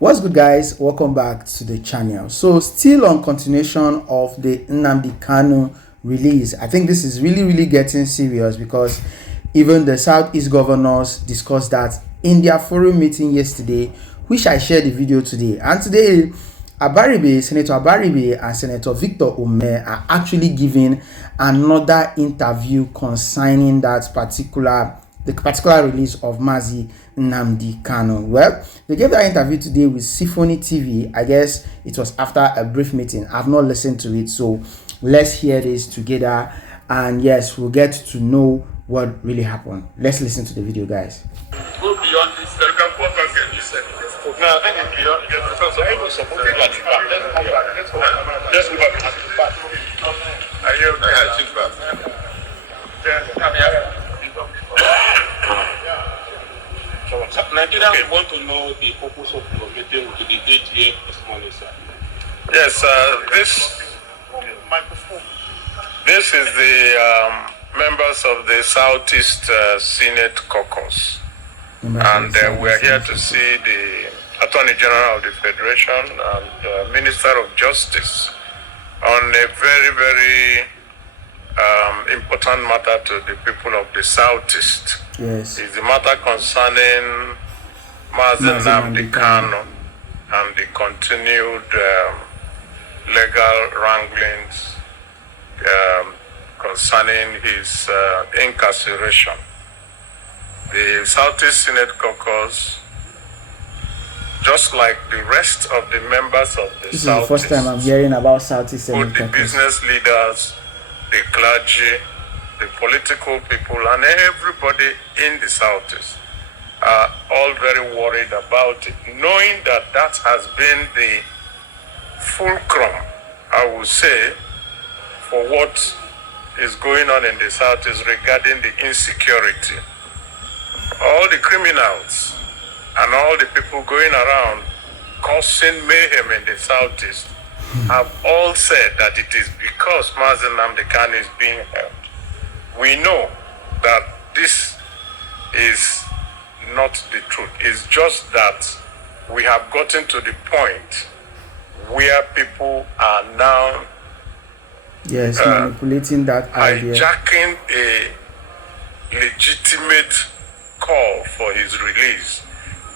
What's good, guys? Welcome back to the channel. So still on continuation of the Nnamdi Kanu release. I think this is really getting serious because even the Southeast governors discussed that in their forum meeting yesterday, which I shared the video today. And today, Senator Abaribe and Senator Victor Umeh are actually giving another interview concerning the particular release of Mazi Nnamdi Kanu. Well, they gave that interview today with Symphony TV. I guess it was after a brief meeting. I've not listened to it, so let's hear this together. And yes, we'll get to know what really happened. Let's listen to the video, guys. Go beyond this. You can put back and listen. No, I think it's beyond. Because I was supposed to go back. Let's go back. Are you back? Nigerians want to know the purpose of your meeting to the 8 this morning, sir. Yes, this is the members of the Southeast Senate Caucus, and we're here to see the Attorney General of the Federation and Minister of Justice on a very important matter to the people of the Southeast. Yes. It's the matter concerning Mazi Nnamdi Kanu and the continued legal wranglings concerning his incarceration. The Southeast Senate Caucus, just like the rest of the members of the Southeast, this is the first time I'm hearing about Southeast Senate Caucus, the business leaders, the clergy, the political people, and everybody in the Southeast are all very worried about it, knowing that that has been the fulcrum, I would say, for what is going on in the Southeast regarding the insecurity. All the criminals and all the people going around causing mayhem in the Southeast have all said that it is because Mazi Nnamdi Kanu is being held. We know that this is not the truth. It's just that we have gotten to the point where people are now manipulating that idea, hijacking a legitimate call for his release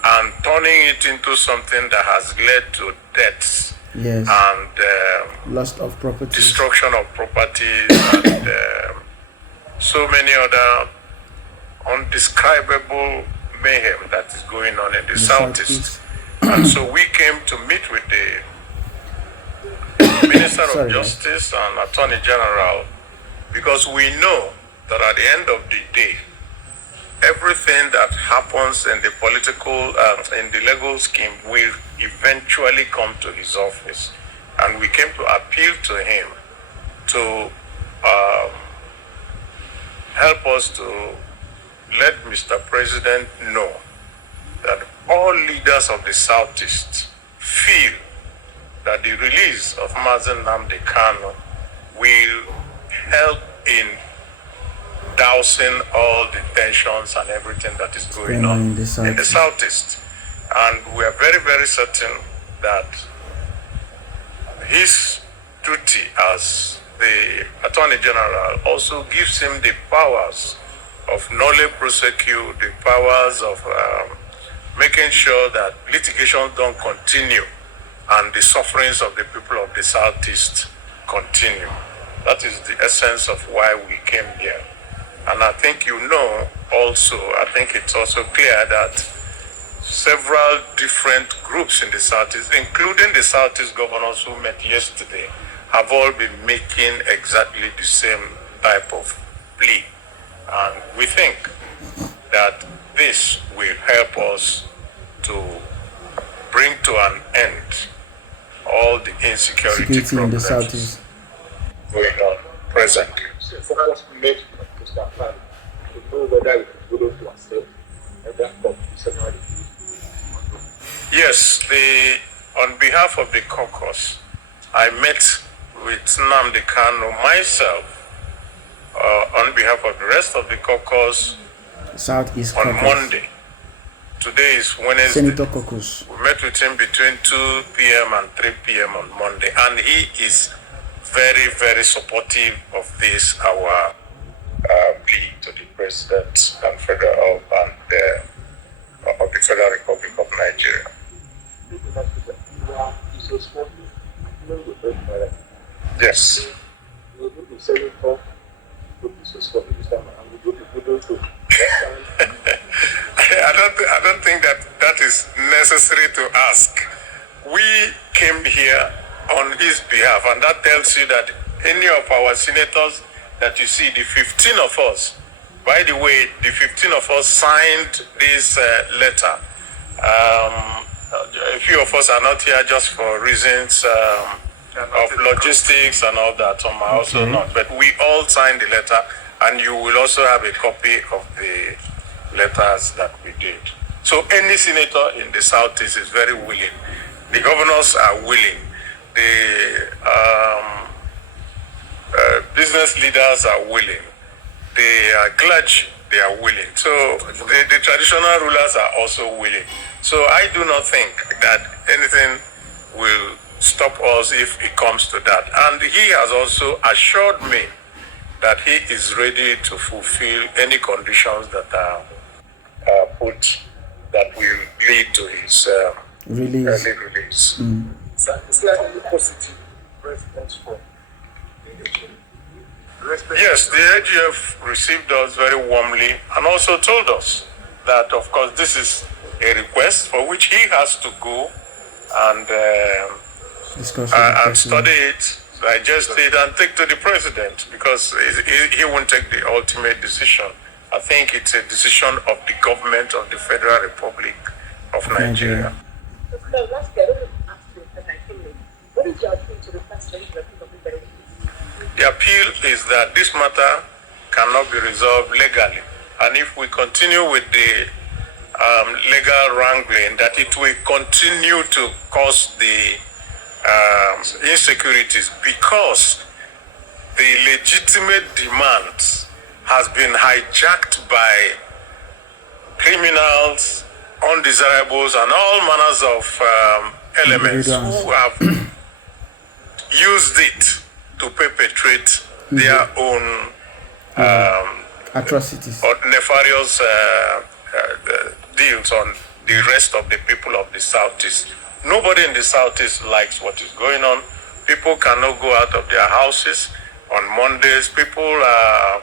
and turning it into something that has led to deaths. Yes. And loss of property, destruction of properties, and so many other undescribable mayhem that is going on in the Southeast. And so we came to meet with the Minister of Justice and Attorney General, because we know that at the end of the day, everything that happens in the political, in the legal scheme will eventually come to his office. And we came to appeal to him to help us to let Mr. President know that all leaders of the Southeast feel that the release of Mazi Nnamdi Kanu will help in dousing all the tensions and everything that is going on in the Southeast. And we are very certain that his duty as the Attorney General also gives him the powers of nolle prosecute, the powers of making sure that litigation don't continue and the sufferings of the people of the Southeast continue. That is the essence of why we came here. And I think I think it's also clear that several different groups in the Southeast, including the Southeast governors who met yesterday, have all been making exactly the same type of plea. And we think that this will help us to bring to an end all the insecurity problems in the Southeast going on presently. Yes, on behalf of the caucus, I met with Nnamdi Kanu myself on behalf of the rest of the caucus Southeast on caucus. Monday today is Wednesday. Senator Caucus. We met with him between 2 p.m. and 3 p.m. on Monday, and he is very, very supportive of this, our plea to the President and Federal of the Federal Republic of Nigeria. Yes. I don't think that is necessary to ask. We came here on his behalf, and that tells you that any of our senators that you see, the 15 of us, by the way, the 15 of us signed this letter. A few of us are not here just for reasons of logistics and all that. Some are also not, but we all signed the letter, and you will also have a copy of the letters that we did. So any senator in the Southeast is very willing. The governors are willing. The business leaders are willing. The clergy, they are willing. So the traditional rulers are also willing. So I do not think that anything will stop us if it comes to that. And he has also assured me that he is ready to fulfill any conditions that are put that will lead to his release. early release. It's like a positive response from Yes, the AGF received us very warmly and also told us that, of course, this is a request for which he has to go and study it, digest it, and take to the president, because he won't take the ultimate decision. I think it's a decision of the government of the Federal Republic of Nigeria. Last year, I don't ask you, but I came in. What is your appeal to the President of the Republic? The appeal is that this matter cannot be resolved legally, and if we continue with the legal wrangling, that it will continue to cause the insecurities, because the legitimate demands has been hijacked by criminals, undesirables, and all manners of elements who have used it to perpetrate their own atrocities or nefarious deals on the rest of the people of the Southeast. Nobody in the Southeast likes what is going on. People cannot go out of their houses on Mondays. People are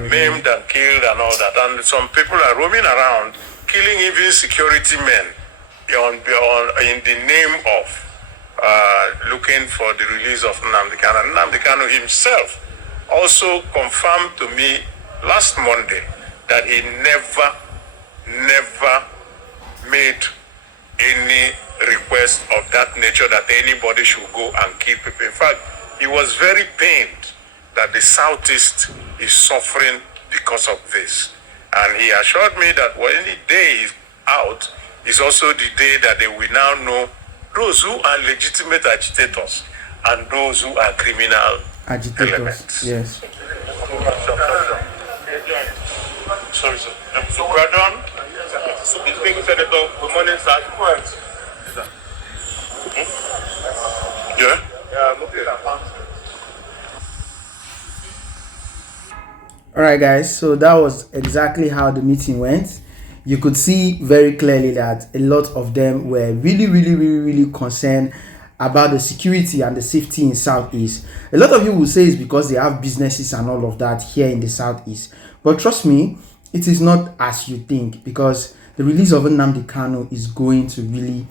maimed and killed and all that. And some people are roaming around, killing even security men in the name of looking for the release of Nnamdi Kanu. And Nnamdi Kanu himself also confirmed to me last Monday that he never made any request of that nature that anybody should go and kill people. In fact, he was very pained that the Southeast is suffering because of this. And he assured me that when the day is out is also the day that they will now know those who are legitimate agitators and those who are criminal elements. Yes. Sorry, sir. So we're done. Speaking Senator, good morning, sir. Yeah? All right, guys. So that was exactly how the meeting went. You could see very clearly that a lot of them were really concerned about the security and the safety in Southeast. A lot of you will say it's because they have businesses and all of that here in the Southeast. But trust me, it is not as you think, because the release of Nnamdi Kanu is going to really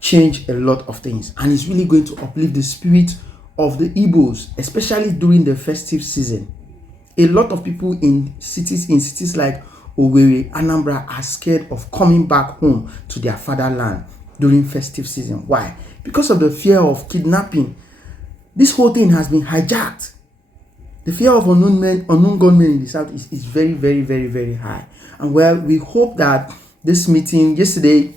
change a lot of things, and it's really going to uplift the spirit of the Igbos, especially during the festive season. A lot of people in cities like Owerri, Anambra are scared of coming back home to their fatherland during festive season. Why? Because of the fear of kidnapping. This whole thing has been hijacked. The fear of unknown gunmen in the south is very high. And well, we hope that this meeting yesterday,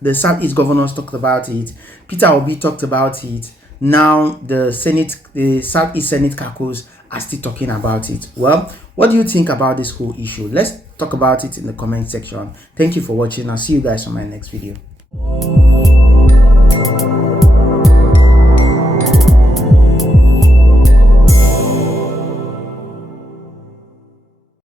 the Southeast governors talked about it. Peter Obi talked about it. Now the Southeast Senate caucus are still talking about it. Well, what do you think about this whole issue? Let's talk about it in the comment section. Thank you for watching. I'll see you guys on my next video.